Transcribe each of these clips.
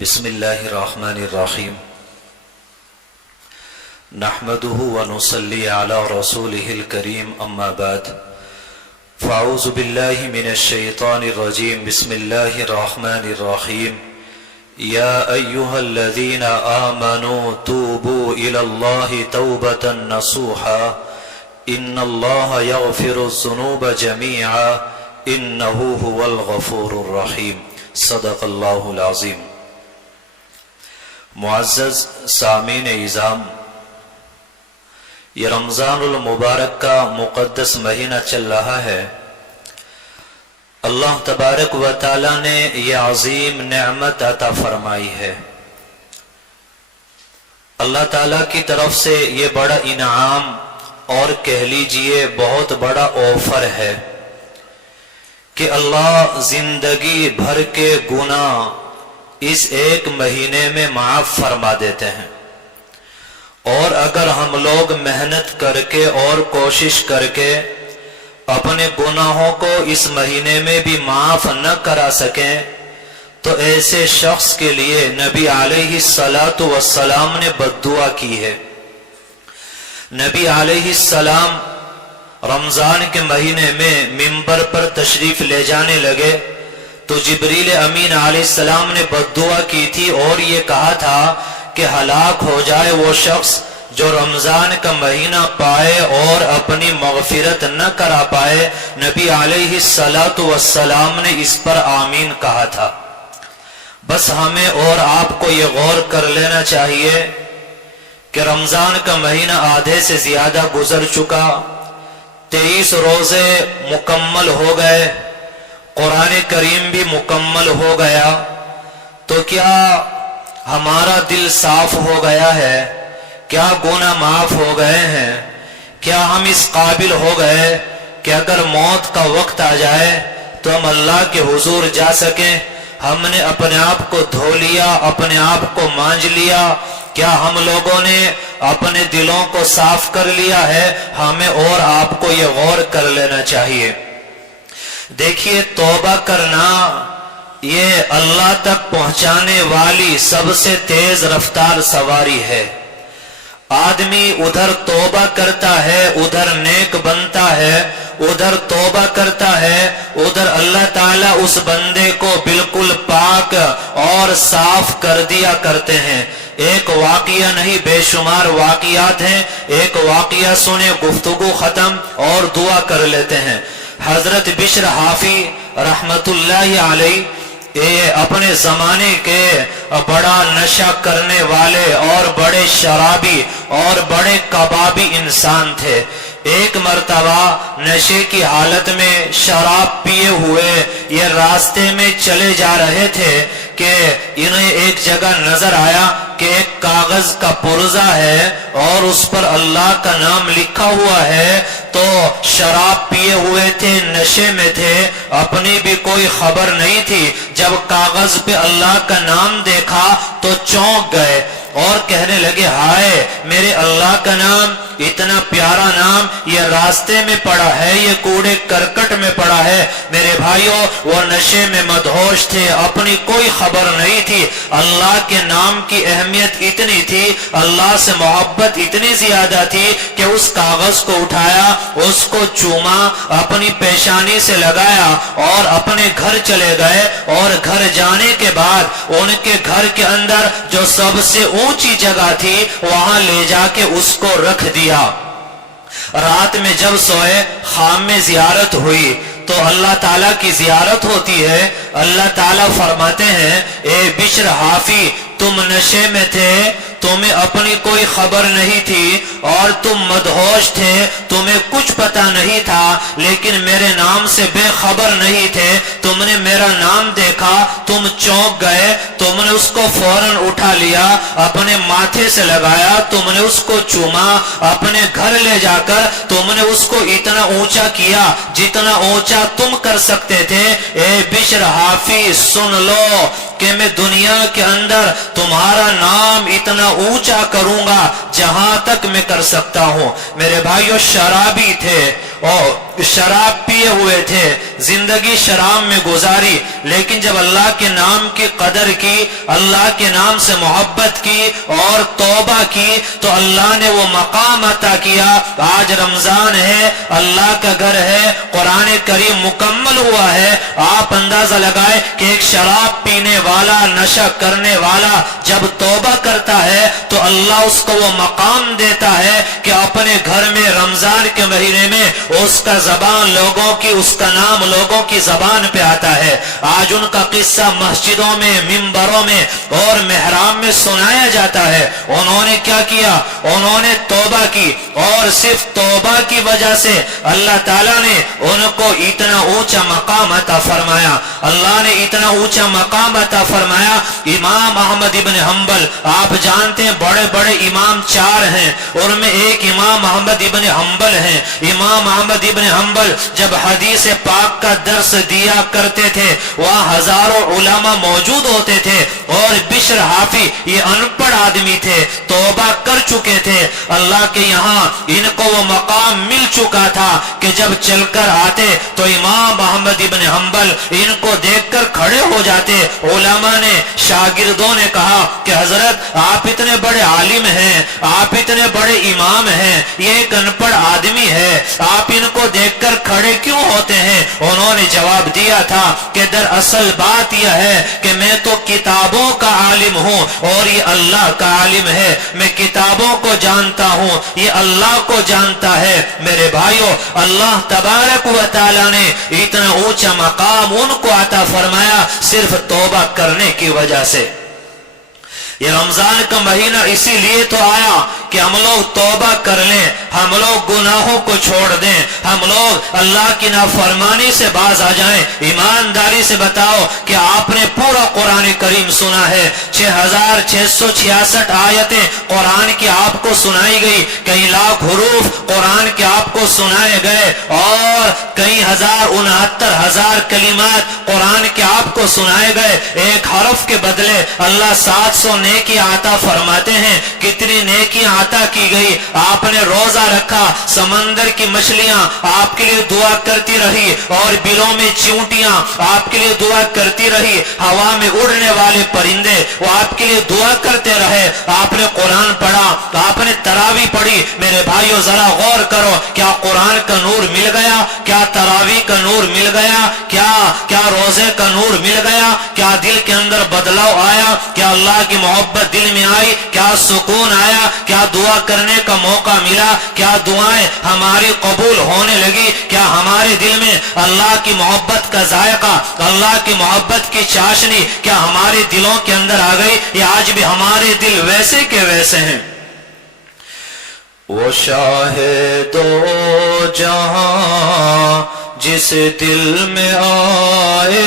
بسم اللہ الرحمن الرحیم نحمده ونصلی علی رسوله الکریم اما بعد فاعوذ باللہ من الشیطان الرجیم بسم اللہ الرحمن الرحیم یا ایہا الذین آمنوا توبوا الی اللہ توبة نصوحا ان اللہ یغفر الذنوب جمیعا انہ هو الغفور الرحیم صدق اللہ العظیم۔ معزز سامعین اعظام، یہ رمضان المبارک کا مقدس مہینہ چل رہا ہے۔ اللہ تبارک و تعالی نے یہ عظیم نعمت عطا فرمائی ہے۔ اللہ تعالی کی طرف سے یہ بڑا انعام اور کہہ لیجئے بہت بڑا آفر ہے کہ اللہ زندگی بھر کے گناہ اس ایک مہینے میں معاف فرما دیتے ہیں، اور اگر ہم لوگ محنت کر کے اور کوشش کر کے اپنے گناہوں کو اس مہینے میں بھی معاف نہ کرا سکیں تو ایسے شخص کے لیے نبی علیہ السلام نے بد دعا کی ہے۔ نبی علیہ السلام رمضان کے مہینے میں منبر پر تشریف لے جانے لگے تو جبریل امین علیہ السلام نے بد دعا کی تھی اور یہ کہا تھا کہ ہلاک ہو جائے وہ شخص جو رمضان کا مہینہ پائے اور اپنی مغفرت نہ کرا پائے۔ نبی علیہ السلام نے اس پر آمین کہا تھا۔ بس ہمیں اور آپ کو یہ غور کر لینا چاہیے کہ رمضان کا مہینہ آدھے سے زیادہ گزر چکا، 23 روزے مکمل ہو گئے، قرآن کریم بھی مکمل ہو گیا، تو کیا ہمارا دل صاف ہو گیا ہے؟ کیا گناہ معاف ہو گئے ہیں؟ کیا ہم اس قابل ہو گئے کہ اگر موت کا وقت آ جائے تو ہم اللہ کے حضور جا سکیں؟ ہم نے اپنے آپ کو دھو لیا، اپنے آپ کو مانج لیا؟ کیا ہم لوگوں نے اپنے دلوں کو صاف کر لیا ہے؟ ہمیں اور آپ کو یہ غور کر لینا چاہیے۔ دیکھیے، توبہ کرنا یہ اللہ تک پہنچانے والی سب سے تیز رفتار سواری ہے۔ آدمی ادھر توبہ کرتا ہے، ادھر نیک بنتا ہے، ادھر توبہ کرتا ہے، ادھر اللہ تعالیٰ اس بندے کو بالکل پاک اور صاف کر دیا کرتے ہیں۔ ایک واقعہ نہیں، بے شمار واقعات ہیں۔ ایک واقعہ سنے، گفتگو ختم اور دعا کر لیتے ہیں۔ حضرت بشر حافی رحمت اللہ علیہ اپنے زمانے کے بڑا نشہ کرنے والے اور بڑے شرابی اور بڑے کبابی انسان تھے۔ ایک مرتبہ نشے کی حالت میں شراب پیے ہوئے یہ راستے میں چلے جا رہے تھے کہ انہیں ایک جگہ نظر آیا کہ ایک کاغذ کا پرزہ ہے اور اس پر اللہ کا نام لکھا ہوا ہے۔ تو شراب پیے ہوئے تھے، نشے میں تھے، اپنی بھی کوئی خبر نہیں تھی۔ جب کاغذ پہ اللہ کا نام دیکھا تو چونک گئے اور کہنے لگے، ہائے میرے اللہ کا نام، اتنا پیارا نام یہ راستے میں پڑا ہے، یہ کوڑے کرکٹ میں پڑا ہے۔ میرے بھائیوں، وہ نشے میں مدہوش تھے، اپنی کوئی خبر نہیں تھی۔ اللہ کے نام کی اہمیت اتنی تھی، اللہ سے محبت اتنی زیادہ تھی کہ اس کاغذ کو اٹھایا، اس کو چوما، اپنی پیشانی سے لگایا اور اپنے گھر چلے گئے۔ اور گھر جانے کے بعد ان کے گھر کے اندر جو سب سے اونچی جگہ تھی وہاں لے جا کے اس کو رکھ دیا۔ رات میں جب سوئے، خام میں زیارت ہوئی تو اللہ تعالیٰ کی زیارت ہوتی ہے۔ اللہ تعالیٰ فرماتے ہیں، اے بشر حافی، تم نشے میں تھے، تمہیں اپنی کوئی خبر نہیں تھی اور تم مدہوش تھے، تمہیں کچھ پتا نہیں تھا، لیکن میرے نام سے بے خبر نہیں تھے۔ تم نے میرا نام دیکھا، تم چونک گئے، تم نے اس کو فوراً اٹھا لیا، اپنے ماتھے سے لگایا، تم نے اس کو چوما، اپنے گھر لے جا کر تم نے اس کو اتنا اونچا کیا جتنا اونچا تم کر سکتے تھے۔ اے بشر حافی، سن لو کہ میں دنیا کے اندر تمہارا نام اتنا اونچا کروں گا جہاں تک میں کر سکتا ہوں۔ میرے بھائیو، شرابی تھے اور شراب پی پیے ہوئے تھے, زندگی شراب میں گزاری, لیکن جب اللہ کے نام کی قدر کی, اللہ کے نام سے محبت کی اور توبہ کی, تو اللہ نے وہ مقام عطا کیا. آج رمضان ہے, اللہ کا گھر ہے, قرآن کریم مکمل ہوا ہے. آپ اندازہ لگائے کہ ایک شراب پینے والا, نشہ کرنے والا جب توبہ کرتا ہے تو اللہ اس کو وہ مقام دیتا ہے کہ اپنے گھر میں رمضان کے مہینے میں اس کا زبان لوگوں کی, اس کا نام لوگوں کی زبان پہ آتا ہے. آج ان کا قصہ مسجدوں میں, ممبروں میں اور محراب میں سنایا جاتا ہے. انہوں نے کیا کیا؟ انہوں نے توبہ کی, اور صرف توبہ کی وجہ سے اللہ تعالیٰ نے ان کو اتنا اونچا مقام عطا فرمایا. اللہ نے اتنا اونچا مقام عطا فرمایا. امام احمد ابن حنبل, آپ جانتے ہیں بڑے بڑے امام 4 ہیں, ان میں ایک امام احمد ابن حنبل ہیں. امام احمد ابن حنبل جب حدیث پاک کا درس دیا کرتے تھے, وہاں ہزاروں علماء موجود ہوتے تھے, اور بشر حافی یہ ان پڑھ آدمی تھے, توبہ کر چکے تھے. اللہ کے یہاں ان کو وہ مقام مل چکا تھا کہ جب چل کر آتے تو امام احمد ابن حنبل ان کو دیکھ کر کھڑے ہو جاتے. علماء نے, شاگردوں نے کہا کہ حضرت آپ اتنے بڑے عالم ہیں, آپ اتنے بڑے امام ہیں, یہ ایک ان پڑھ آدمی ہے, آپ ان کو دیکھ کر کھڑے کیوں ہوتے ہیں؟ انہوں نے جواب دیا تھا کہ دراصل بات یہ ہے کہ میں تو کتابوں کا عالم ہوں اور یہ اللہ کا عالم ہے. میں کتابوں کو جانتا ہوں, یہ اللہ کو جانتا ہے. میرے بھائیوں, اللہ تبارک و تعالی نے اتنا اونچا مقام ان کو عطا فرمایا صرف توبہ کرنے کی وجہ سے. یہ رمضان کا مہینہ اسی لیے تو آیا کہ ہم لوگ توبہ کر لیں, ہم لوگ گناہوں کو چھوڑ دیں, ہم لوگ اللہ کی نافرمانی سے باز آ جائیں. ایمانداری سے بتاؤ کہ آپ نے پورا قرآن کریم سنا ہے, 6666 آیتیں قرآن کی آپ کو سنائی گئی, کئی لاکھ حروف قرآن کے آپ کو سنائے گئے, اور کئی 69,000 کلمات قرآن کے آپ کو سنائے گئے. ایک حرف کے بدلے اللہ 700 نیکی عطا فرماتے ہیں. کتنی نیکیاں عطا کی گئی. آپ نے روزہ رکھا, سمندر کی مچھلیاں آپ کے لیے دعا کرتی رہی, اور بلوں میں چیونٹیاں آپ کے لیے دعا کرتی رہی, ہوا میں اڑنے والے پرندے وہ آپ کے لیے دعا کرتے رہے. آپ نے قرآن پڑھا, آپ نے تراویح پڑھی. میرے بھائیو ذرا غور کرو, کیا قرآن کا نور مل گیا؟ کیا تراویح کا نور مل گیا؟ کیا روزے کا نور مل گیا؟ کیا دل کے اندر بدلاؤ آیا؟ کیا اللہ کی محبت دل میں آئی؟ کیا سکون آیا؟ کیا دعا کرنے کا موقع ملا؟ کیا دعائیں ہماری قبول ہونے لگی؟ کیا ہمارے دل میں اللہ کی محبت کا ذائقہ, اللہ کی محبت کی چاشنی کیا ہمارے دلوں کے اندر آ گئی؟ یا آج بھی ہمارے دل ویسے کے ویسے ہیں؟ وہ شاہ دو جہاں جس دل میں آئے,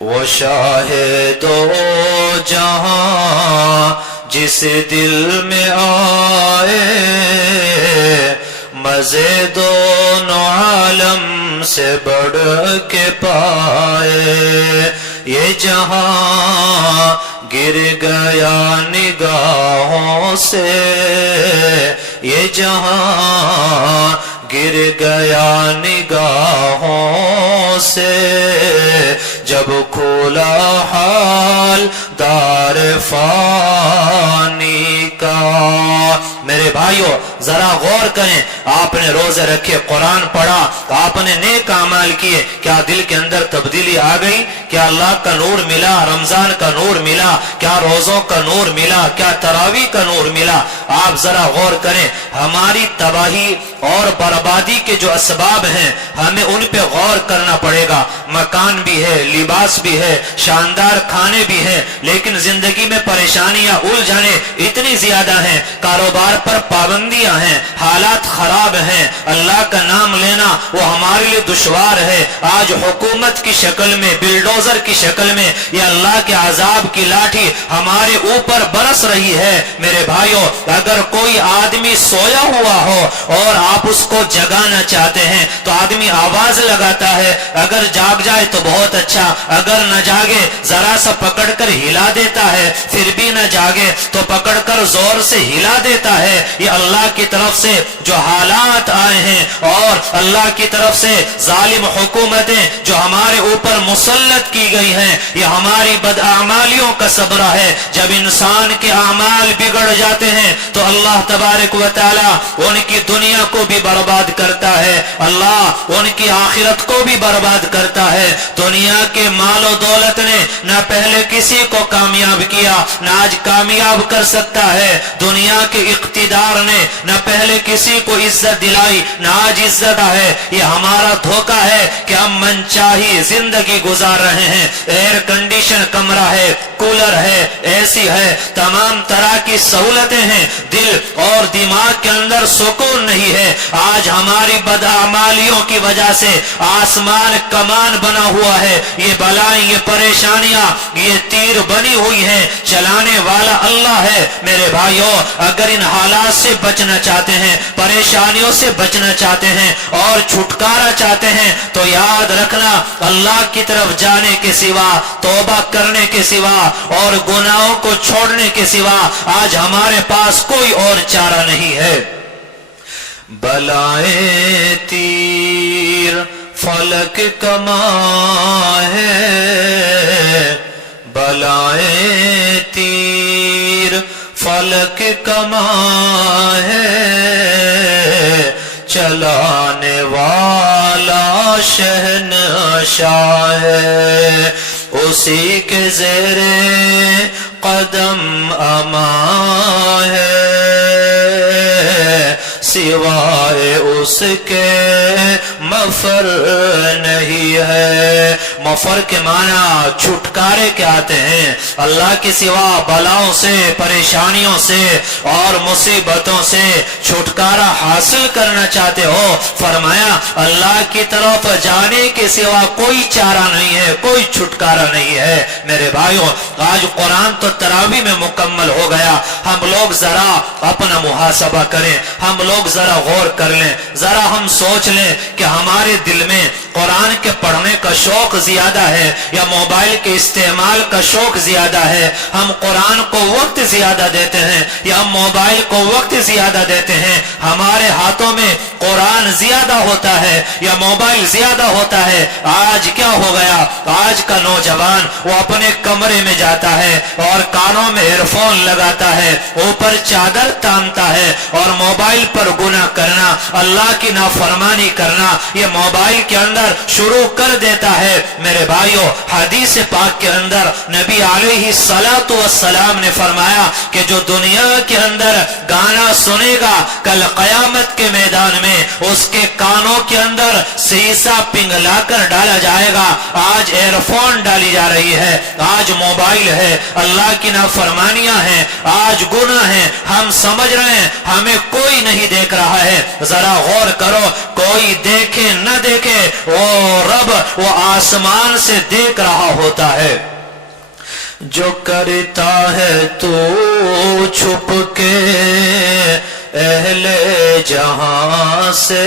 وہ شاہ دو جہاں جس دل میں آئے, مزے دونوں عالم سے بڑھ کے پائے. یہ جہاں گر گیا نگاہوں سے, یہ جہاں گر گیا نگاہوں سے, جب کھولا حال دار فانی کا. میرے بھائیو ذرا غور کریں, آپ نے روزے رکھے, قرآن پڑھا, آپ نے نیک اعمال کیے, کیا دل کے اندر تبدیلی آ گئی؟ کیا اللہ کا نور ملا؟ رمضان کا نور ملا؟ کیا روزوں کا نور ملا؟ کیا تراویح کا نور ملا؟ آپ ذرا غور کریں. ہماری تباہی اور بربادی کے جو اسباب ہیں ہمیں ان پہ غور کرنا پڑے گا. مکان بھی ہے, لباس بھی ہے, شاندار کھانے بھی ہیں, لیکن زندگی میں پریشانیاں, الجھنیں اتنی زیادہ ہیں, کاروبار پر پابندیاں ہیں, حالات خراب ہیں, اللہ کا نام لینا وہ ہمارے لیے دشوار ہے. آج حکومت کی شکل میں, بلڈوزر کی شکل میں یہ اللہ کے عذاب کی لاٹھی ہمارے اوپر برس رہی ہے. میرے بھائیوں, اگر کوئی آدمی سویا ہوا ہو اور آپ اس کو جگانا چاہتے ہیں تو آدمی آواز لگاتا ہے, اگر جاگ جائے تو بہت اچھا, اگر نہ جاگے ذرا سا پکڑ کر ہلا دیتا ہے, پھر بھی نہ جاگے تو پکڑ کر زور سے ہلا دیتا ہے. یہ اللہ کی طرف سے جو حالات آئے ہیں اور اللہ کی طرف سے ظالم حکومتیں جو ہمارے اوپر مسلط کی گئی ہیں، یہ ہماری بداعمالیوں کا صبر ہے۔ جب انسان کے اعمال بگڑ جاتے ہیں تو اللہ تبارک و تعالی ان کی دنیا کو بھی برباد کرتا ہے، اللہ ان کی آخرت کو بھی برباد کرتا ہے۔ دنیا کے مال و دولت نے نہ پہلے کسی کو کامیاب کیا نہ آج کامیاب کر سکتا ہے، دنیا کے اقتدار نے نہ پہلے کسی کو عزت دلائی نہ آج عزت ہے۔ یہ ہمارا دھوکہ ہے کہ ہم منچاہی زندگی گزار رہے ہیں، ایئر کنڈیشن کمرہ ہے، کولر ہے، اے سی ہے، تمام طرح کی سہولتیں ہیں، دل اور دماغ کے اندر سکون نہیں ہے۔ آج ہماری بداعمالیوں کی وجہ سے آسمان کمان بنا ہوا ہے، یہ بلائیں یہ پریشانیاں یہ تیر بنی ہوئی ہیں، چلانے والا اللہ ہے۔ میرے بھائیوں، اگر ان حالات سے بچنا چاہتے ہیں، پریشانیوں سے بچنا چاہتے ہیں اور چھٹکارا چاہتے ہیں تو یاد رکھنا اللہ کی طرف جانے کے سوا، توبہ کرنے کے سوا اور گناہوں کو چھوڑنے کے سوا آج ہمارے پاس کوئی اور چارہ نہیں ہے۔ بلائیں تیر فلک کماں ہے، بلائیں تیر فلک کماں ہے، چلانے والا شہنشاہ ہے، اسی کے زیر قدم امان ہے، سوائے اس کے مفر نہیں ہے۔ مفر کے معنی چھٹکارے کے آتے ہیں، اللہ کے سوا بلاؤں سے، پریشانیوں سے اور مصیبتوں سے چھٹکارا حاصل کرنا چاہتے ہو، فرمایا اللہ کی طرف جانے کے سوا کوئی چارہ نہیں ہے، کوئی چھٹکارا نہیں ہے۔ میرے بھائیوں، آج قرآن تو تراویح میں مکمل ہو گیا، ہم لوگ ذرا اپنا محاسبہ کریں، ہم لوگ ذرا غور کر لیں، ذرا ہم سوچ لیں کہ ہمارے دل میں قرآن کے پڑھنے کا شوق زیادہ ہے یا موبائل کے استعمال کا شوق زیادہ ہے؟ ہم قرآن کو وقت زیادہ دیتے ہیں یا ہم موبائل کو وقت زیادہ دیتے ہیں؟ ہمارے ہاتھوں میں قرآن زیادہ ہوتا ہے یا موبائل زیادہ ہوتا ہے؟ آج کیا ہو گیا؟ آج کا نوجوان وہ اپنے کمرے میں جاتا ہے اور کانوں میں ایئر فون لگاتا ہے، اوپر چادر تانتا ہے اور موبائل پر گناہ کرنا، اللہ کی نافرمانی کرنا یہ موبائل کے اندر شروع کر دیتا ہے۔ میرے بھائیوں، حدیث پاک کے اندر نبی علیہ الصلاۃ والسلام نے فرمایا کہ جو دنیا کے اندر گانا سنے گا کل قیامت کے میدان میں اس کے کانوں کے اندر سیسا پنگلا کر ڈالا جائے گا۔ آج ایئر فون ڈالی جا رہی ہے، آج موبائل ہے، اللہ کی نافرمانیاں ہیں، آج گناہ ہیں، ہم سمجھ رہے ہیں ہمیں کوئی نہیں دیکھ رہا ہے۔ ذرا غور کرو، کوئی دیکھے نہ دیکھے وہ رب وہ آسمان سے دیکھ رہا ہوتا ہے۔ جو کرتا ہے تو چھپ کے اہل جہاں سے،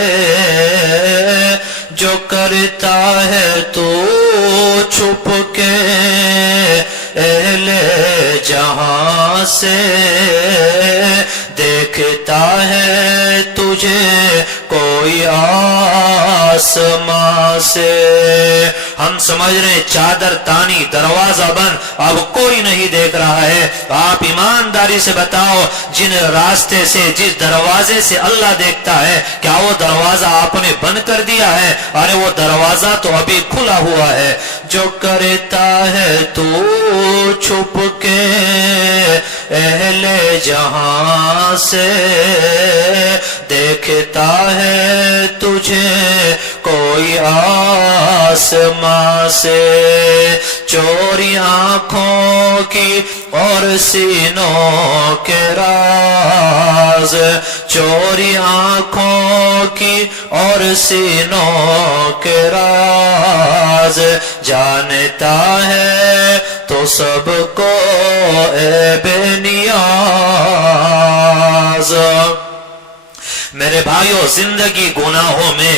جو کرتا ہے تو چھپ کے اہل جہاں سے، دیکھتا ہے تجھے کوئی آسمان سے۔ ہم سمجھ رہے چادر تانی، دروازہ بند، اب کوئی نہیں دیکھ رہا ہے۔ آپ ایمانداری سے بتاؤ، جن راستے سے جس دروازے سے اللہ دیکھتا ہے کیا وہ دروازہ آپ نے بند کر دیا ہے؟ ارے وہ دروازہ تو ابھی کھلا ہوا ہے۔ جو کرتا ہے تو چھپ کے اہل جہاں سے، دیکھتا ہے تجھے کوئی آسمان سے۔ چوری آنکھوں کی اور سینوں کے راز، چوری آنکھوں کی اور سینوں کے راز، جانتا ہے تو سب کو اے بے نیاز۔ میرے بھائیوں، زندگی گناہوں میں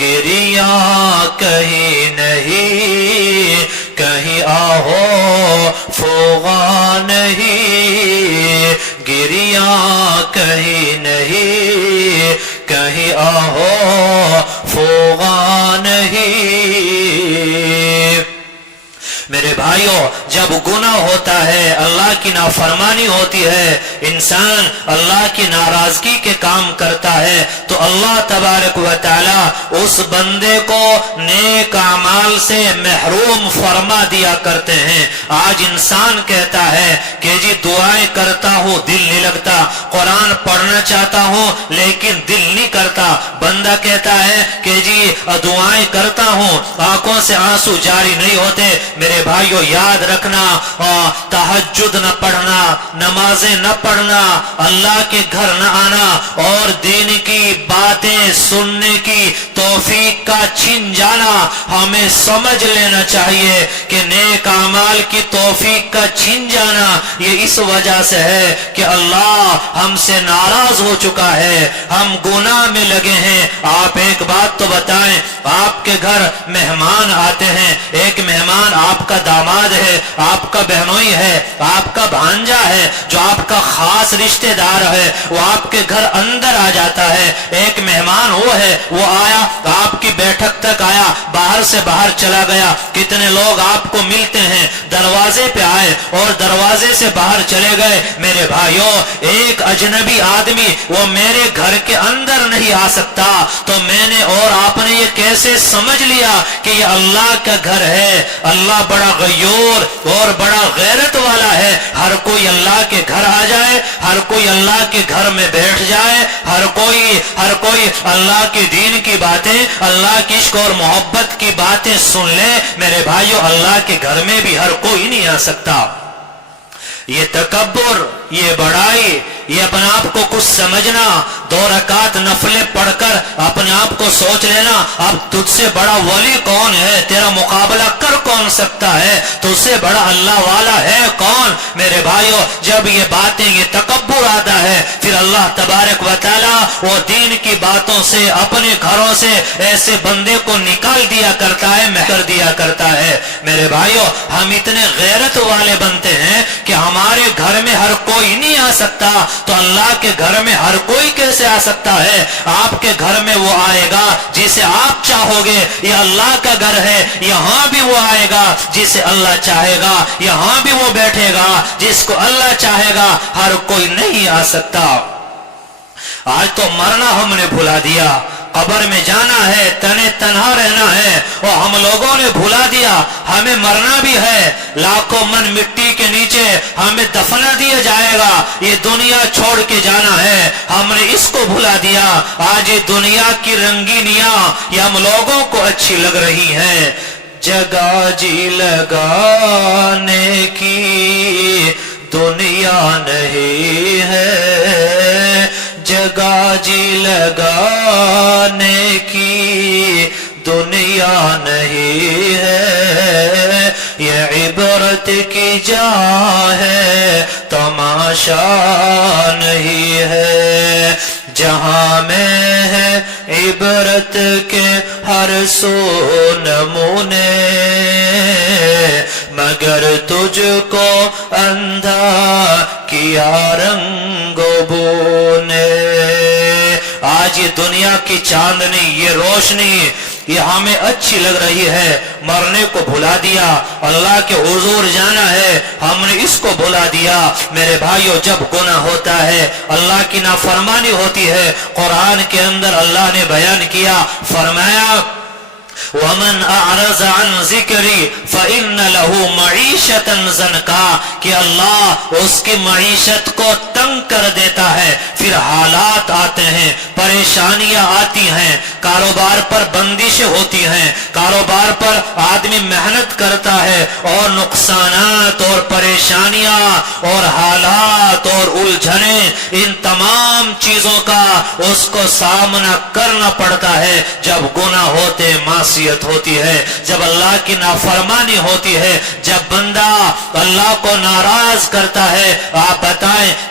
گریا کہیں نہیں، کہیں آہو فوغا نہیں، گریا کہیں نہیں، کہیں آہو فوغا نہیں۔ میرے بھائیوں، جب گناہ ہوتا ہے، اللہ کی نافرمانی ہوتی ہے، انسان اللہ کی ناراضگی کے کام کرتا ہے، تو اللہ تبارک و تعالی اس بندے کو نیک اعمال سے محروم فرما دیا کرتے ہیں۔ آج انسان کہتا ہے کہ جی دعائیں کرتا ہوں دل نہیں لگتا، قرآن پڑھنا چاہتا ہوں لیکن دل نہیں کرتا۔ بندہ کہتا ہے کہ جی دعائیں کرتا ہوں، آنکھوں سے آنسو جاری نہیں ہوتے۔ میرے بھائیو یاد رکھنا، تہجد نہ پڑھنا، نمازیں نہ پڑھنا، اللہ کے گھر نہ آنا اور دین کی باتیں سننے کی توفیق کا چھن جانا، ہمیں سمجھ لینا چاہیے کہ نیک اعمال کی توفیق کا چھن جانا یہ اس وجہ سے ہے کہ اللہ ہم سے ناراض ہو چکا ہے، ہم گناہ میں لگے ہیں۔ آپ ایک بات تو بتائیں، آپ کے گھر مہمان آتے ہیں، ایک مہمان آپ کا داماد ہے، آپ کا بہنوئی ہے، آپ کا بھانجا ہے، جو آپ کا خاص رشتہ دار ہے، وہ آپ کے گھر اندر آ جاتا ہے۔ ایک مہمان وہ ہے، وہ آیا، آپ کی بیٹھک تک آیا، باہر سے باہر چلا گیا۔ کتنے لوگ آپ کو ملتے ہیں، دروازے پہ آئے اور دروازے سے باہر چلے گئے۔ میرے بھائیوں، ایک اجنبی آدمی وہ میرے گھر کے اندر نہیں آ سکتا، تو میں نے اور آپ نے یہ کیسے سمجھ لیا کہ یہ اللہ کا گھر ہے؟ اللہ بڑا غیور اور بڑا غیرت والا ہے۔ ہر کوئی اللہ کے گھر آ جائے، ہر کوئی اللہ کے گھر میں بیٹھ جائے، ہر کوئی اللہ کے دین کی باتیں، اللہ کی عشق اور محبت کی باتیں سن لے۔ میرے بھائیو، اللہ کے گھر میں بھی ہر کوئی نہیں آ سکتا۔ یہ تکبر، یہ بڑائی، یہ اپنے آپ کو کچھ سمجھنا، 2 رکعت نفلیں پڑھ کر اپنے آپ کو سوچ لینا اب تجھ سے بڑا ولی کون ہے، تیرا مقابلہ کر کون سکتا ہے، تجھ سے بڑا اللہ والا ہے کون؟ میرے بھائیو، جب یہ باتیں، یہ تکبر آتا ہے، پھر اللہ تبارک و تعالی وہ دین کی باتوں سے، اپنے گھروں سے ایسے بندے کو نکال دیا کرتا ہے، کر دیا کرتا ہے۔ میرے بھائیو، ہم اتنے غیرت والے بنتے ہیں کہ ہمارے گھر میں ہر کوئی نہیں آ سکتا، تو اللہ کے گھر میں ہر کوئی کیسے آ سکتا ہے؟ آپ کے گھر میں وہ آئے گا جسے آپ چاہو گے، یہ اللہ کا گھر ہے، یہاں بھی وہ آئے گا جسے اللہ چاہے گا، یہاں بھی وہ بیٹھے گا جس کو اللہ چاہے گا، ہر کوئی نہیں آ سکتا۔ آج تو مرنا ہم نے بھلا دیا، قبر میں جانا ہے، تنے تنہا رہنا ہے، اور ہم لوگوں نے بھلا دیا ہمیں مرنا بھی ہے، لاکھوں من مٹی کے نیچے ہمیں دفنا دیا جائے گا، یہ دنیا چھوڑ کے جانا ہے، ہم نے اس کو بھلا دیا۔ آج یہ دنیا کی رنگینیاں یہ ہم لوگوں کو اچھی لگ رہی ہیں۔ جگہ جی لگانے کی دنیا نہیں ہے، جگہ جی لگانے کی دنیا نہیں ہے، یہ عبرت کی جا ہے تماشا نہیں ہے، جہاں میں ہے عبرت کے ہر سو نمونے، مگر تجھ کو اندھا کیا رنگ بو نے۔ آج یہ دنیا کی چاندنی، یہ روشنی یہ ہمیں اچھی لگ رہی ہے، مرنے کو بھلا دیا، اللہ کے حضور جانا ہے، ہم نے اس کو بھلا دیا۔ میرے بھائیو، جب گناہ ہوتا ہے، اللہ کی نافرمانی ہوتی ہے، قرآن کے اندر اللہ نے بیان کیا، فرمایا وَمَنْ أَعْرَضَ عَنْ ذِكْرِي فَإِنَّ لَهُ مَعِيشَةً ضَنْكًا، کہ اللہ اس کی معیشت کو تنگ کر دیتا ہے، پھر حالات آتے ہیں، پریشانیاں آتی ہیں، کاروبار پر بندشیں ہوتی ہیں، کاروبار پر آدمی محنت کرتا ہے اور نقصانات اور پریشانیاں اور حالات اور الجھنیں، ان تمام چیزوں کا اس کو سامنا کرنا پڑتا ہے۔ جب گناہ ہوتے، معصیت ہوتی ہے، جب اللہ کی نافرمانی ہوتی ہے، جب بندہ اللہ کو ناراض کرتا ہے، آپ بتائیں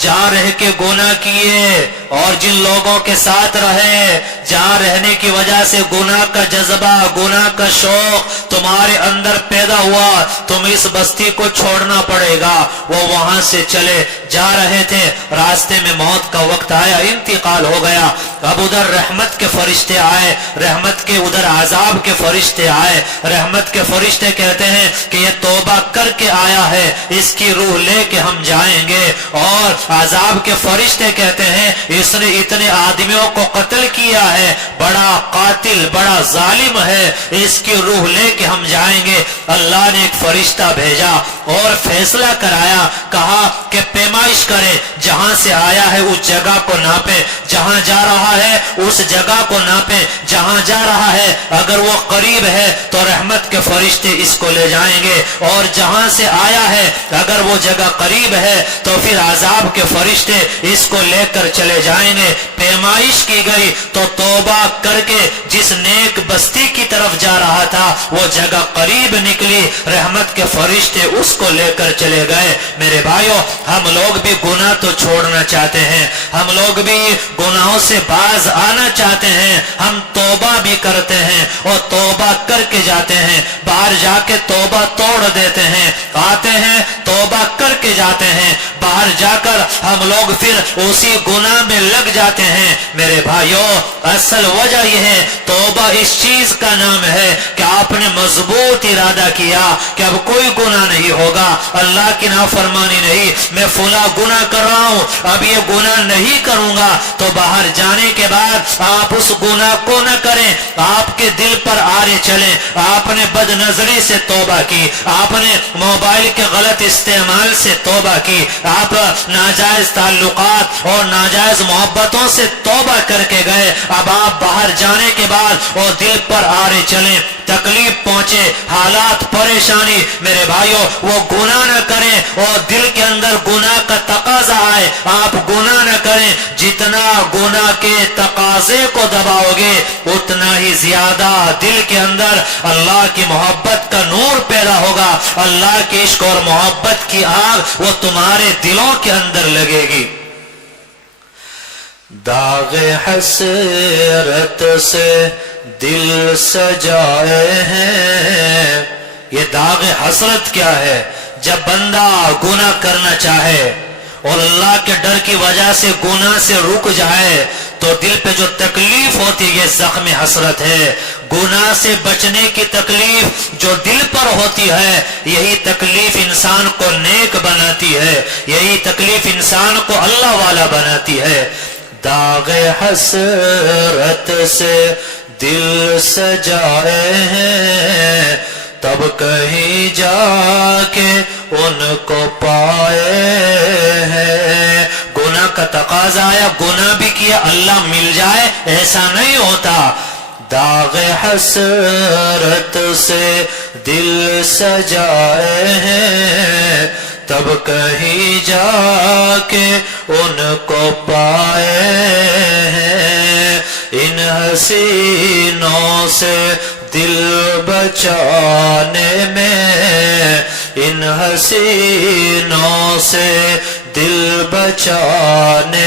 جہاں رہ کے گناہ کیے اور جن لوگوں کے ساتھ رہے جہاں رہنے کی وجہ سے گناہ کا جذبہ گناہ کا شوق تمہارے اندر پیدا ہوا، تم اس بستی کو چھوڑنا پڑے گا۔ وہ وہاں سے چلے جا رہے تھے، راستے میں موت کا وقت آیا، انتقال ہو گیا۔ اب ادھر رحمت کے فرشتے آئے، رحمت کے ادھر عذاب کے فرشتے آئے۔ رحمت کے فرشتے کہتے ہیں کہ یہ توبہ کر کے آیا ہے، اس کی روح لے کے ہم جائیں گے، اور عذاب کے فرشتے کہتے ہیں اس نے اتنے آدمیوں کو قتل کیا ہے، بڑا قاتل بڑا ظالم ہے، اس کی روح لے کے ہم جائیں گے۔ اللہ نے ایک فرشتہ بھیجا اور فیصلہ کرایا، کہا کہ پیمائش کرے، جہاں سے آیا ہے اس جگہ کو ناپے، جہاں جا رہا ہے اس جگہ کو ناپے، جہاں جا رہا ہے اگر وہ قریب ہے تو رحمت کے فرشتے اس کو لے جائیں گے، اور جہاں سے آیا ہے اگر وہ جگہ قریب ہے تو پھر عذاب کے فرشتے اس کو لے کر چلے جائیں گے۔ پیمائش کی گئی تو توبہ کر کے جس نیک بستی کی طرف جا رہا تھا وہ جگہ قریب نکلی، رحمت کے فرشتے اس کو لے کر چلے گئے۔ میرے بھائیوں، ہم لوگ بھی گناہ تو چھوڑنا چاہتے ہیں، ہم لوگ بھی گناہوں سے باز آنا چاہتے ہیں، ہم توبہ بھی کرتے ہیں اور توبہ کر کے جاتے ہیں، باہر جا کے توبہ توڑ دیتے ہیں، آتے ہیں توبہ کر کے جاتے ہیں، باہر جا کر ہم لوگ پھر اسی گناہ میں لگ جاتے ہیں۔ میرے بھائیوں، اصل وجہ یہ ہے، توبہ اس چیز کا نام ہے کہ آپ نے مضبوط ارادہ کیا کہ اب کوئی گناہ نہیں ہوگا، اللہ کی نافرمانی نہیں، میں فلاں گناہ کر رہا ہوں اب یہ گناہ نہیں کروں گا، تو باہر جانے کے بعد آپ اس گناہ کو نہ کریں، آپ کے دل پر آرے چلیں، آپ نے بد نظری سے توبہ کی، آپ نے موبائل کے غلط استعمال سے توبہ کی، آپ ناجائز تعلقات اور ناجائز محبتوں سے توبہ کر کے گئے، اب آپ باہر جانے کے بعد اور دل پر آرے چلیں، تکلیف پہنچے، حالات پریشانی، میرے بھائیوں وہ گناہ نہ کریں اور دل کے اندر گناہ کا تقاضا آئے آپ گناہ نہ کریں۔ جتنا گناہ کے تقاضے کو دباؤ گے اتنا ہی زیادہ دل کے اندر اللہ کی محبت کا نور پیدا ہوگا، اللہ کے عشق اور محبت کی آگ وہ تمہارے دلوں کے اندر لگے گی۔ داغ حسرت سے دل سجائے ہیں، یہ داغ حسرت کیا ہے؟ جب بندہ گناہ کرنا چاہے اور اللہ کے ڈر کی وجہ سے گناہ سے رک جائے تو دل پہ جو تکلیف ہوتی ہے یہ زخم حسرت ہے۔ گناہ سے بچنے کی تکلیف جو دل پر ہوتی ہے یہی تکلیف انسان کو نیک بناتی ہے، یہی تکلیف انسان کو اللہ والا بناتی ہے۔ داغ حسرت سے دل سجائے ہیں، تب کہیں جا کے ان کو پائے ہیں۔ گناہ کا تقاضا آیا، گناہ بھی کیا، اللہ مل جائے ایسا نہیں ہوتا۔ داغ حسرت سے دل سجائے ہیں، تب کہیں جا کے ان کو پائے ہیں۔ ان حسینوں سے دل بچانے میں، ان حسینوں سے دل بچانے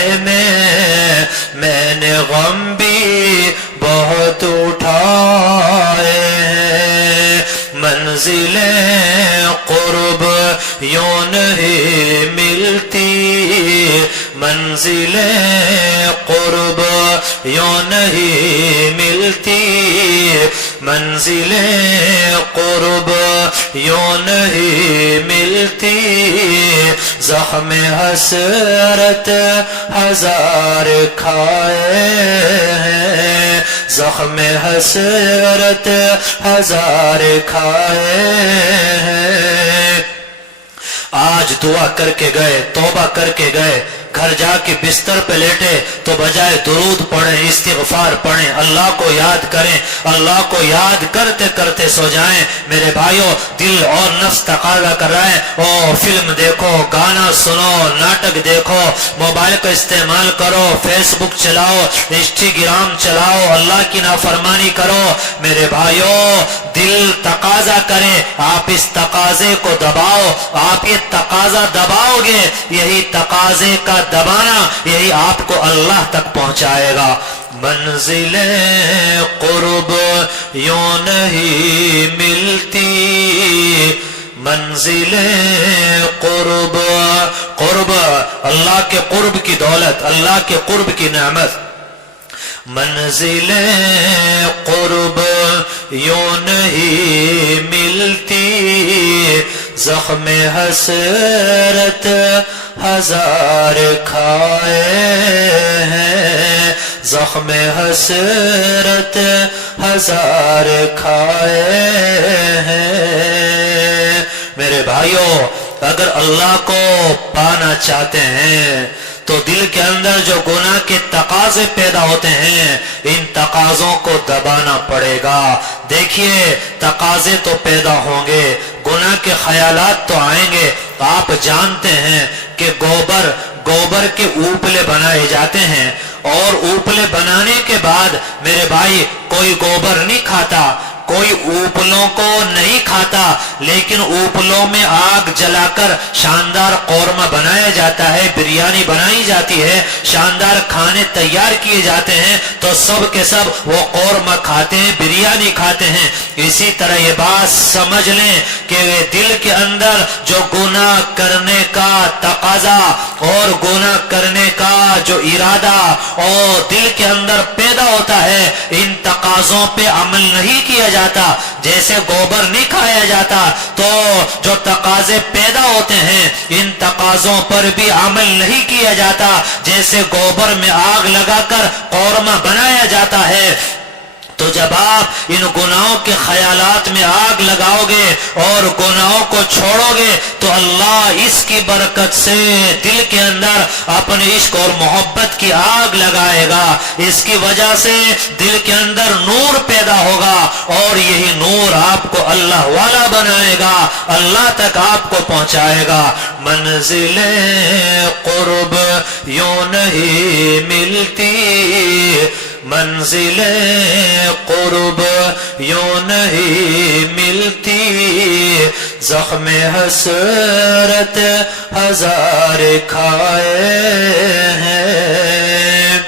میں نے غم بھی بہت اٹھائے ہیں۔ منزلیں قرب یوں نہیں ملتی، منزلیں قرب یوں نہیں ملتی، منزلیں قرب یوں نہیں ملتی۔ زخم حسرت ہزار کھائے ہیں، زخم حسرت ہزار کھائے ہیں۔ آج دعا کر کے گئے، توبہ کر کے گئے، گھر جا کے بستر پہ لیٹے تو بجائے درود پڑھیں، استغفار پڑھیں، اللہ کو یاد کریں، اللہ کو یاد کرتے کرتے سو جائیں۔ میرے بھائیوں، دل اور نفس تقاضا کر رہا ہے او فلم دیکھو، گانا سنو، ناٹک دیکھو، موبائل کا استعمال کرو، فیس بک چلاؤ، انسٹاگرام چلاؤ، اللہ کی نافرمانی کرو۔ میرے بھائیوں، دل تقاضا کرے، آپ اس تقاضے کو دباؤ، آپ یہ تقاضا دباؤ گے، یہی تقاضے کا دبانا یہی آپ کو اللہ تک پہنچائے گا۔ منزلیں قرب یوں نہیں ملتی، منزلیں قرب، قرب اللہ کے قرب کی دولت، اللہ کے قرب کی نعمت، منزلیں قرب یوں نہیں ملتی، زخم حسرت ہزار کھائے ہیں، زخم حسرت ہزار کھائے ہیں۔ میرے بھائیوں، اگر اللہ کو پانا چاہتے ہیں تو دل کے اندر جو گناہ کے تقاضے پیدا ہوتے ہیں ان تقاضوں کو دبانا پڑے گا۔ دیکھیے تقاضے تو پیدا ہوں گے، گناہ کے خیالات تو آئیں گے۔ آپ جانتے ہیں کہ گوبر کے اوپلے بنائے جاتے ہیں، اور اوپلے بنانے کے بعد میرے بھائی کوئی گوبر نہیں کھاتا، کوئی اوپلوں کو نہیں کھاتا، لیکن اوپلوں میں آگ جلا کر شاندار قورمہ بنایا جاتا ہے، بریانی بنائی جاتی ہے، شاندار کھانے تیار کیے جاتے ہیں، تو سب کے سب وہ قورمہ کھاتے ہیں، بریانی کھاتے ہیں۔ اسی طرح یہ بات سمجھ لیں کہ دل کے اندر جو گناہ کرنے کا تقاضا اور گناہ کرنے کا جو ارادہ اور دل کے اندر پیدا ہوتا ہے، ان تقاضوں پہ عمل نہیں کیا جاتا، جیسے گوبر نہیں کھایا جاتا، تو جو تقاضے پیدا ہوتے ہیں ان تقاضوں پر بھی عمل نہیں کیا جاتا، جیسے گوبر میں آگ لگا کر قورمہ بنایا جاتا ہے۔ تو جب آپ ان گناہوں کے خیالات میں آگ لگاؤ گے اور گناہوں کو چھوڑو گے تو اللہ اس کی برکت سے دل کے اندر اپنے عشق اور محبت کی آگ لگائے گا، اس کی وجہ سے دل کے اندر نور پیدا ہوگا، اور یہی نور آپ کو اللہ والا بنائے گا، اللہ تک آپ کو پہنچائے گا۔ منزلیں قرب یوں نہیں ملتی، منزلیں قرب یوں نہیں ملتی، زخم حسرت ہزار کھائے ہیں۔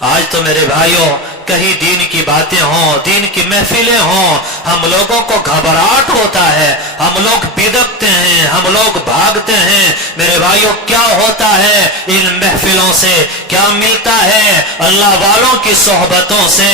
آج تو میرے بھائیوں کہیں دین کی باتیں ہوں، دین کی محفلیں ہوں، ہم لوگوں کو گھبراہٹ ہوتا ہے، ہم لوگ بدکتے ہیں، ہم لوگ بھاگتے ہیں۔ میرے بھائیوں کیا ہوتا ہے ان محفلوں سے؟ کیا ملتا ہے اللہ والوں کی صحبتوں سے؟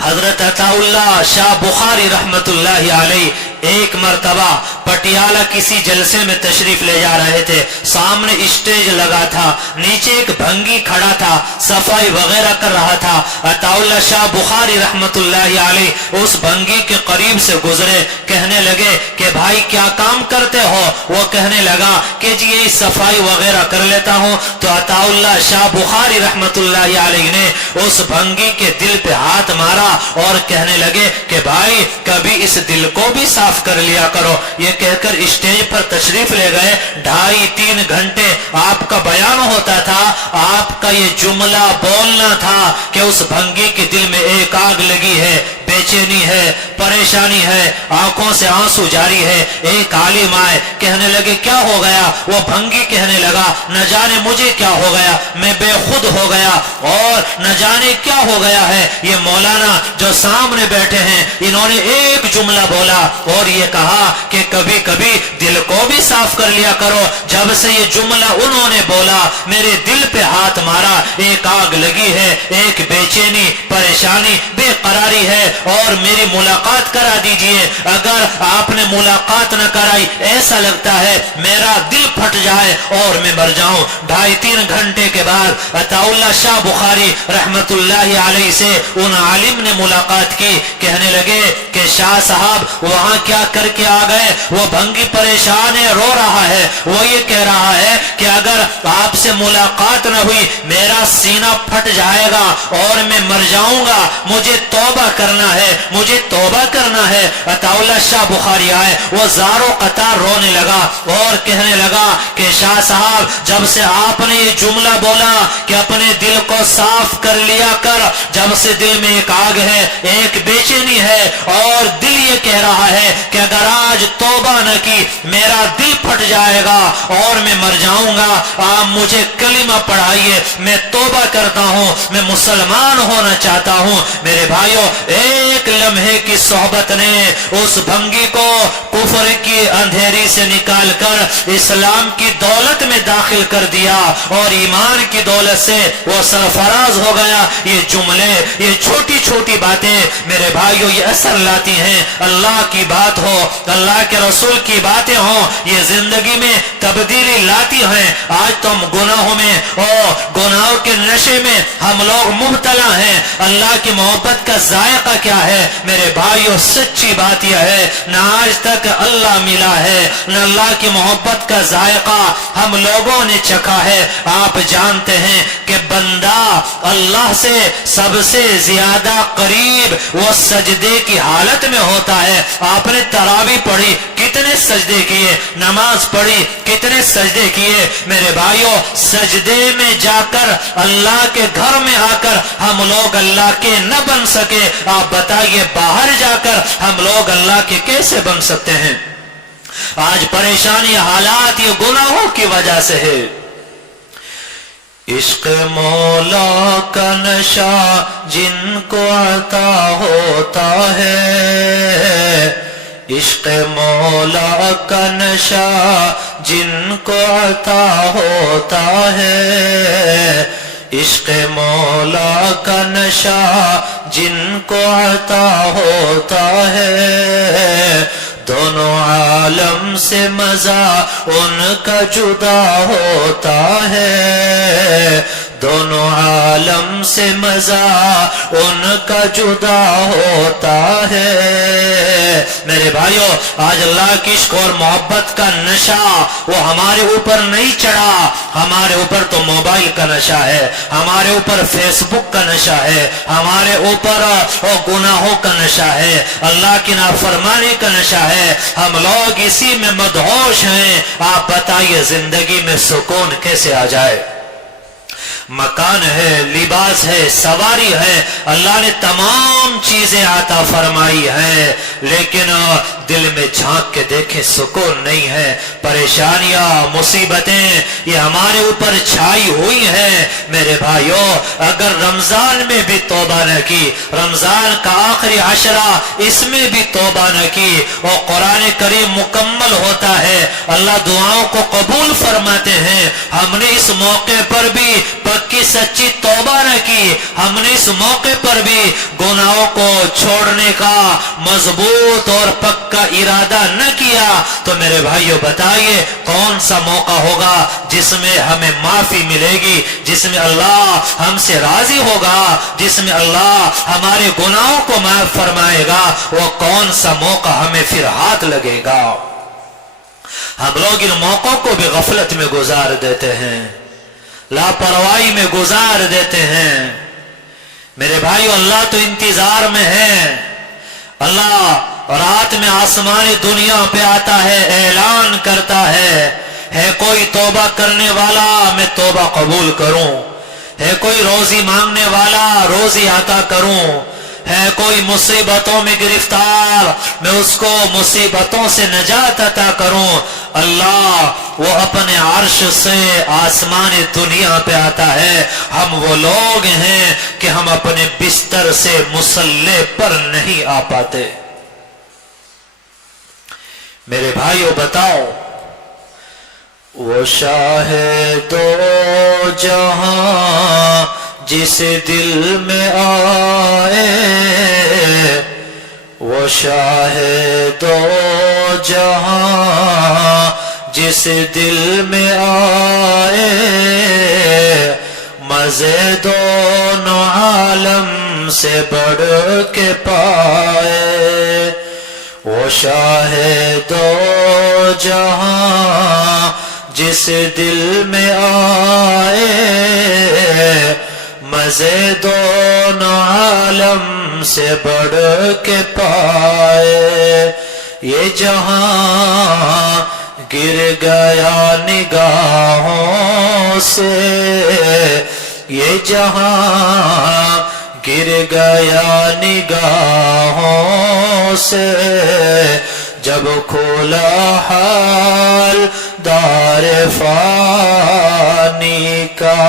حضرت عطا اللہ شاہ بخاری رحمت اللہ علیہ ایک مرتبہ پٹیالہ کسی جلسے میں تشریف لے جا رہے تھے، سامنے اسٹیج لگا تھا، نیچے ایک بھنگی کھڑا تھا، صفائی وغیرہ کر رہا تھا۔ عطا اللہ شاہ بخاری رحمت اللہ علیہ اس بھنگی کے قریب سے گزرے، کہنے لگے کہ بھائی کیا کام کرتے ہو؟ وہ کہنے لگا کہ جی یہ صفائی وغیرہ کر لیتا ہوں۔ تو عطا اللہ شاہ بخاری رحمت اللہ علیہ نے اس بھنگی کے دل پہ ہاتھ مارا اور کہنے لگے کہ بھائی کبھی اس دل کو بھی صاف کر لیا کرو۔ یہ کہہ کر اسٹیج پر تشریف لے گئے۔ 2.5-3 گھنٹے آپ کا بیان ہوتا تھا، آپ کا یہ جملہ بولنا تھا کہ اس بھنگی کے دل میں ایک آگ لگی ہے، بے چینی ہے، پریشانی ہے، آنکھوں سے آنسو جاری ہے۔ ایک عالم آئے، کہنے لگے کیا ہو گیا؟ وہ بھنگی کہنے لگا نہ جانے مجھے کیا ہو گیا، میں بے خود ہو گیا، اور نہ جانے کیا ہو گیا ہے۔ یہ مولانا جو سامنے بیٹھے ہیں انہوں نے ایک جملہ بولا اور یہ کہا کہ کبھی کبھی دل کو بھی صاف کر لیا کرو۔ جب سے یہ جملہ انہوں نے بولا میرے دل پہ ہاتھ مارا، ایک آگ لگی ہے، ایک بے چینی، پریشانی، بے قراری ہے، اور میری ملاقات کرا دیجئے۔ اگر آپ نے ملاقات نہ کرائی ایسا لگتا ہے میرا دل پھٹ جائے اور میں مر جاؤں۔ 2.5-3 گھنٹے کے بعد عطا اللہ شاہ بخاری رحمت اللہ علیہ سے ان عالم نے ملاقات کی، کہنے لگے کہ شاہ صاحب وہاں کیا کر کے آ گئے؟ وہ بھنگی پریشان ہے، رو رہا ہے، وہ یہ کہہ رہا ہے کہ اگر آپ سے ملاقات نہ ہوئی میرا سینہ پھٹ جائے گا اور میں مر جاؤں گا، مجھے مجھے توبہ کرنا ہے، مجھے توبہ کرنا ہے۔ عطاءاللہ شاہ بخاری آئے، وہ زاروں قطار رونے لگا اور کہنے لگا کہ شاہ صاحب جب سے آپ نے یہ جملہ بولا کہ اپنے دل کو صاف کر لیا کر، جب سے دل میں ایک آگ ہے، ایک بے چینی ہے، اور دل یہ کہہ رہا ہے کہ اگر آج توبہ نہ کی میرا دل پھٹ جائے گا اور میں مر جاؤں گا۔ آپ مجھے کلمہ پڑھائیے، میں توبہ کرتا ہوں، میں مسلمان ہونا چاہتا ہوں۔ میرے بھائیو، ایک لمحے کی صحبت نے اس بھنگی کو کفر کی اندھیری سے نکال کر اسلام کی دولت میں داخل کر دیا اور ایمان کی دولت سے وہ سرفراز ہو گیا۔ یہ جملے، یہ چھوٹی چھوٹی باتیں میرے بھائیو یہ اثر لاتی ہیں۔ اللہ کی بات ہو، اللہ کے رسول کی باتیں ہوں، یہ زندگی میں تبدیلی لاتی ہیں۔ آج تو ہم گناہوں میں اور گناہوں کے نشے میں ہم لوگ مبتلا ہیں۔ اللہ کی محبت کا ذائقہ کیا ہے میرے بھائیو؟ سچی بات یہ ہے نہ آج تک اللہ ملا ہے، نہ اللہ کی محبت کا ذائقہ ہم لوگوں نے چکھا ہے۔ آپ جانتے ہیں کہ بندہ اللہ سے سب سے زیادہ قریب وہ سجدے کی حالت میں ہوتا ہے۔ آپ نے تراویح پڑھی، کتنے سجدے کیے؟ نماز پڑھی، کتنے سجدے کیے؟ میرے بھائیو، سجدے میں جا کر اللہ کے گھر میں آ کر ہم لوگ اللہ کے نہ بن سکے، آپ بتائیے باہر جا کر ہم لوگ اللہ کے کیسے بن سکتے ہیں؟ آج پریشانی، حالات یہ گناہوں کی وجہ سے ہے۔ عشق مولا کا نشہ جن کو عطا ہوتا ہے، عشق مولا کا نشہ جن کو عطا ہوتا ہے، عشق مولا کا نشہ جن کو عطا ہوتا ہے، دونوں عالم سے مزہ ان کا جدا ہوتا ہے، دونوں عالم سے مزہ ان کا جدا ہوتا ہے۔ میرے بھائیو، آج اللہ کی عشق اور محبت کا نشہ وہ ہمارے اوپر نہیں چڑھا، ہمارے اوپر تو موبائل کا نشہ ہے، ہمارے اوپر فیس بک کا نشہ ہے، ہمارے اوپر گناہوں کا نشہ ہے، اللہ کی نافرمانی کا نشہ ہے، ہم لوگ اسی میں مدہوش ہیں۔ آپ بتائیے زندگی میں سکون کیسے آ جائے؟ مکان ہے، لباس ہے، سواری ہے، اللہ نے تمام چیزیں عطا فرمائی ہیں، لیکن دل میں جھانک کے دیکھیں سکون نہیں ہے۔ پریشانیاں، مصیبتیں یہ ہمارے اوپر چھائی ہوئی ہیں۔ میرے بھائیو، اگر رمضان میں بھی توبہ نہ کی، رمضان کا آخری عشرہ اس میں بھی توبہ نہ کی، اور قرآن کریم مکمل ہوتا ہے، اللہ دعاؤں کو قبول فرماتے ہیں، ہم نے اس موقع پر بھی پکی سچی توبہ نہ کی، ہم نے اس موقع پر بھی گناہوں کو چھوڑنے کا مضبوط اور پکا ارادہ نہ کیا، تو میرے بھائیو بتائیے کون سا موقع ہوگا جس میں ہمیں معافی ملے گی، جس میں اللہ ہم سے راضی ہوگا، جس میں اللہ ہمارے گناہوں کو معاف فرمائے گا؟ وہ کون سا موقع ہمیں پھر ہاتھ لگے گا؟ ہم لوگ ان موقعوں کو بھی غفلت میں گزار دیتے ہیں، لاپرواہی میں گزار دیتے ہیں۔ میرے بھائیو، اللہ تو انتظار میں ہے، اللہ رات میں آسمانی دنیا پہ آتا ہے، اعلان کرتا ہے کوئی توبہ کرنے والا میں توبہ قبول کروں، ہے کوئی روزی مانگنے والا روزی عطا کروں، ہے کوئی مصیبتوں میں گرفتار میں اس کو مصیبتوں سے نجات عطا کروں۔ اللہ وہ اپنے عرش سے آسمان دنیا پہ آتا ہے، ہم وہ لوگ ہیں کہ ہم اپنے بستر سے مصلی پر نہیں آ پاتے۔ میرے بھائیو بتاؤ، وہ شاہ دو جہاں جس دل میں آئے، وہ شاہ دو جہاں جس دل میں آئے، مزے دونوں عالم سے بڑھ کے پائے، وہ شاہ دو جہاں جس دل میں آئے، مزے دونوں عالم سے بڑھ کے پائے، یہ جہاں گر گیا نگاہوں سے، یہ جہاں گر گیا نگاہوں سے، جب کھولا حال دار فانی کا۔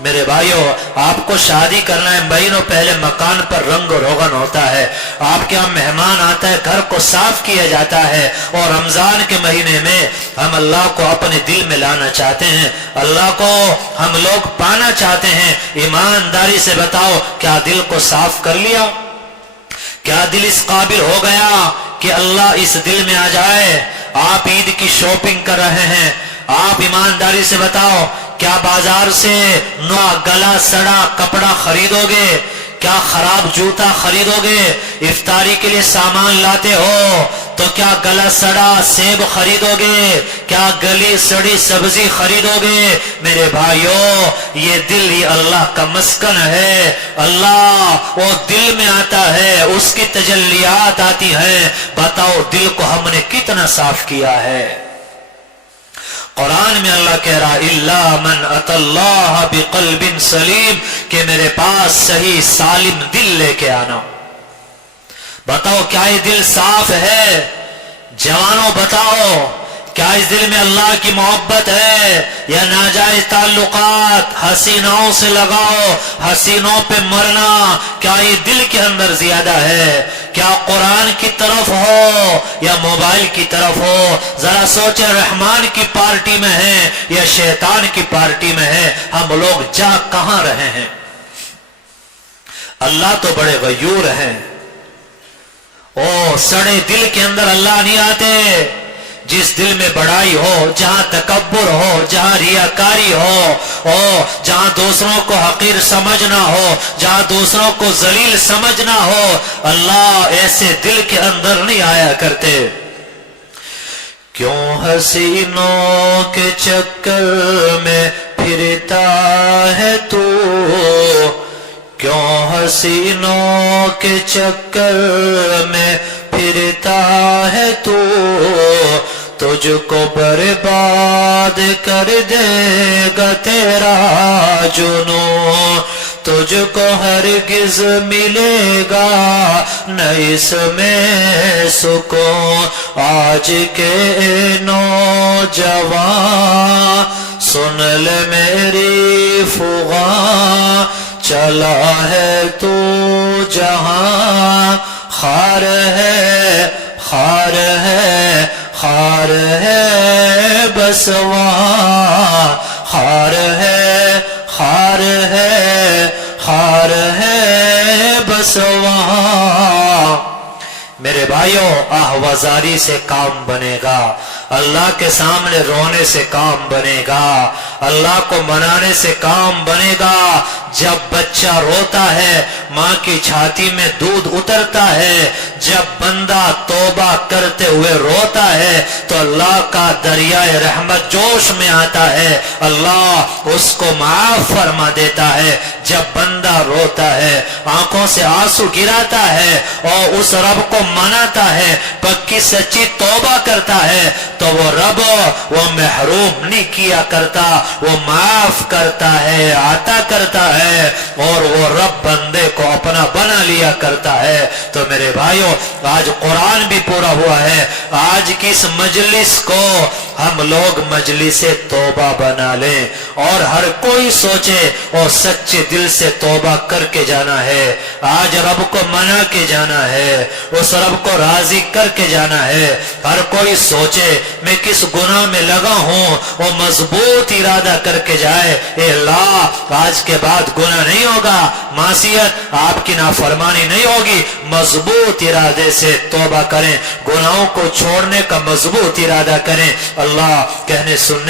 میرے بھائیو، آپ کو شادی کرنا ہے مہینوں پہلے مکان پر رنگ و روغن ہوتا ہے، آپ کے یہاں مہمان آتا ہے، گھر کو صاف کیا جاتا ہے، اور رمضان کے مہینے میں ہم اللہ کو اپنے دل میں لانا چاہتے ہیں، اللہ کو ہم لوگ پانا چاہتے ہیں۔ ایمانداری سے بتاؤ، کیا دل کو صاف کر لیا؟ کیا دل اس قابل ہو گیا کہ اللہ اس دل میں آ جائے؟ آپ عید کی شاپنگ کر رہے ہیں، آپ ایمانداری سے بتاؤ، کیا بازار سے نو گلا سڑا کپڑا خریدو گے؟ کیا خراب جوتا خریدو گے؟ افطاری کے لیے سامان لاتے ہو تو کیا گلا سڑا سیب خریدو گے؟ کیا گلی سڑی سبزی خریدو گے؟ میرے بھائیو، یہ دل ہی اللہ کا مسکن ہے، اللہ وہ دل میں آتا ہے، اس کی تجلیات آتی ہیں۔ بتاؤ دل کو ہم نے کتنا صاف کیا ہے؟ قرآن میں اللہ کہہ رہا الا من اتى اللہ بقلب سلیم، کہ میرے پاس صحیح سالم دل لے کے آنا۔ بتاؤ کیا یہ دل صاف ہے؟ جوانوں بتاؤ، کیا اس دل میں اللہ کی محبت ہے یا ناجائز تعلقات حسینوں سے لگاؤ، حسینوں پہ مرنا؟ کیا یہ دل کے اندر زیادہ ہے؟ کیا قرآن کی طرف ہو یا موبائل کی طرف ہو؟ ذرا سوچیں، رحمان کی پارٹی میں ہیں یا شیطان کی پارٹی میں ہیں؟ ہم لوگ جا کہاں رہے ہیں؟ اللہ تو بڑے غیور ہیں، او سڑے دل کے اندر اللہ نہیں آتے۔ جس دل میں بڑائی ہو، جہاں تکبر ہو، جہاں ریاکاری ہو، جہاں دوسروں کو حقیر سمجھنا ہو، جہاں دوسروں کو ذلیل سمجھنا ہو، اللہ ایسے دل کے اندر نہیں آیا کرتے۔ کیوں حسینوں کے چکر میں پھرتا ہے تو، کیوں حسینوں کے چکر میں پھرتا ہے تو، تجھ کو برباد کر دے گا تیرا جنوں، تجھ کو ہرگز ملے گا نہ اس میں سکون۔ آج کے نوجوان سن لے میری فغاں، چلا ہے تو جہاں خار ہے، خار ہے، خار ہے بس وہاں، خار ہے، خار ہے، خار ہے بس وہاں۔ میرے بھائیوں، آہوازاری سے کام بنے گا، اللہ کے سامنے رونے سے کام بنے گا، اللہ کو منانے سے کام بنے گا۔ جب بچہ روتا ہے، ماں کی چھاتی میں دودھ اترتا ہے، جب بندہ توبہ کرتے ہوئے روتا ہے تو اللہ کا دریائے رحمت جوش میں آتا ہے، اللہ اس کو معاف فرما دیتا ہے۔ جب بندہ روتا ہے، آنکھوں سے آنسو گراتا ہے اور اس رب کو مناتا ہے، پکی سچی توبہ کرتا ہے، تو وہ رب وہ محروم نہیں کیا کرتا، وہ معاف کرتا ہے، عطا کرتا ہے، اور وہ رب بندے کو اپنا بنا لیا کرتا ہے۔ تو میرے بھائیوں، آج قرآن بھی پورا ہوا ہے، آج کی اس مجلس کو ہم لوگ مجلس توبہ بنا لیں، اور ہر کوئی سوچے اور سچے دل سے توبہ کر کے جانا ہے۔ آج رب کو منا کے جانا ہے، اس رب کو راضی کر کے جانا ہے۔ ہر کوئی سوچے میں کس گناہ میں لگا ہوں، وہ مضبوط ارادہ کر کے جائے، اے اللہ آج کے بعد گناہ نہیں ہوگا، معصیت آپ کی نافرمانی نہیں ہوگی۔ مضبوط ارادے سے توبہ کریں، گناہوں کو چھوڑنے کا مضبوط ارادہ کریں۔ اللہ کہنے سننے